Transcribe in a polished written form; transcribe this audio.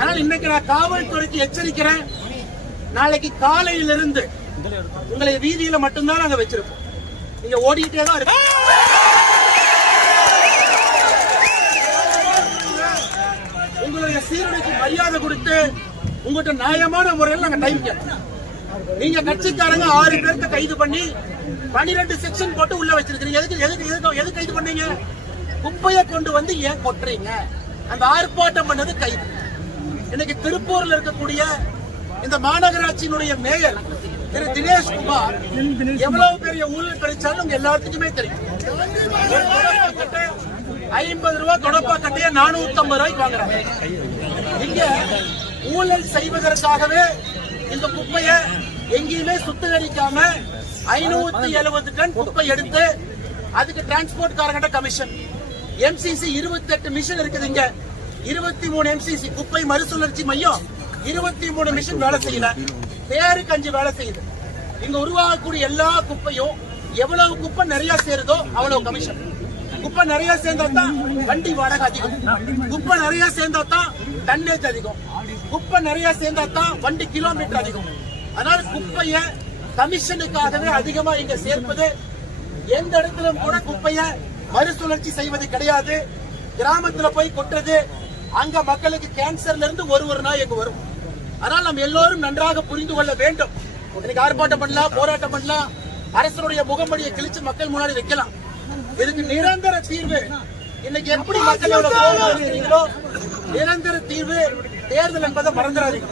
ஆனால் இன்னைக்கு நான் காவல்துறைக்கு எச்சரிக்கிறேன், நாளைக்கு காலையிலிருந்து உங்களை வீதியில மட்டும்தான் நாங்க வச்சிருப்போம். நீங்க ஓடிக்கிட்டே தான் இருக்கு. உங்களுடைய சீருடைக்கு மரியாதை கொடுத்து உங்கள்கிட்ட நியாயமான முறையில் நாங்க டைம் கேட்போம். நீங்க கட்சிக்காரங்க 6 பேருக்கு கைது பண்ணி 12 செக்ஷன் போட்டு உள்ள வச்சிருக்கீங்க. எதுக்கு கைது பண்ணீங்க? குப்பையை கொண்டு வந்து ஏன் கொட்டுறீங்க? அந்த ஆர்ப்பாட்டம் பண்ணது கைது. இன்னைக்கு திருப்பூர்ல இருக்கக்கூடிய இந்த மாநகராட்சியினுடைய மேயர் திரு தினேஷ்குமார் எவ்வளவு பெரிய ஊழல் கிடைச்சாலும் உங்க எல்லாத்துக்குமே தெரியும். 50 ரூபாய் தொடப்பா கட்டைய 450 ரூபாய்க்கு வாங்குறாங்க. இங்க ஊழல் செய்வதற்காகவே இந்த குப்பையை எங்கேயுமே சுத்திகரிக்காம 570 டன் குப்பை எடுத்து அதுக்கு டிரான்ஸ்போர்ட் காரங்கிட்ட கமிஷன். எம்சிசி 28 மிஷின் இருக்குது. இங்க 23 எம்சிசி குப்பை மறுசுழற்சி மையம் 23 மிஷின் வேலை செய்யல, பேருக்கு 5 வேலை செய்யுது. இங்க உருவாகக்கூடிய எல்லா குப்பையும் எவ்வளவு குப்பை நிறைய சேருதோ அவ்வளவு கமிஷன். குப்பை நிறைய சேர்ந்தா தான் வண்டி வாடகை அதிகம், குப்பை நிறைய சேர்ந்தா தான் டன்னேஜ் அதிகம், குப்பை நிறைய சேர்ந்தா தான் வண்டி கிலோமீட்டர் அதிகம். அதனால குப்பைய கமிஷனுக்காகவே அதிகமா இங்க சேர்ப்பது. எந்த இடத்திலும் கூட குப்பைய மறுசுழற்சி செய்வது கிடையாது. கிராமத்துல போய் கொட்டுறது, அங்க மக்களுக்கு கேன்சர்ல இருந்து ஒரு நாய் எங்க வரும். அதனால நம்ம எல்லோரும் நன்றாக புரிந்து கொள்ள வேண்டும். இன்னைக்கு ஆர்ப்பாட்டம் பண்ணலாம், போராட்டம் பண்ணலாம், அரசனுடைய முகமடியை கிழிச்சு மக்கள் முன்னாடி வைக்கலாம். இதுக்கு நிரந்தர தீர்வு இன்னைக்கு எப்படி மக்களோட நிரந்தர தீர்வு தேர்தல் என்பதை மறந்துடாதீங்க.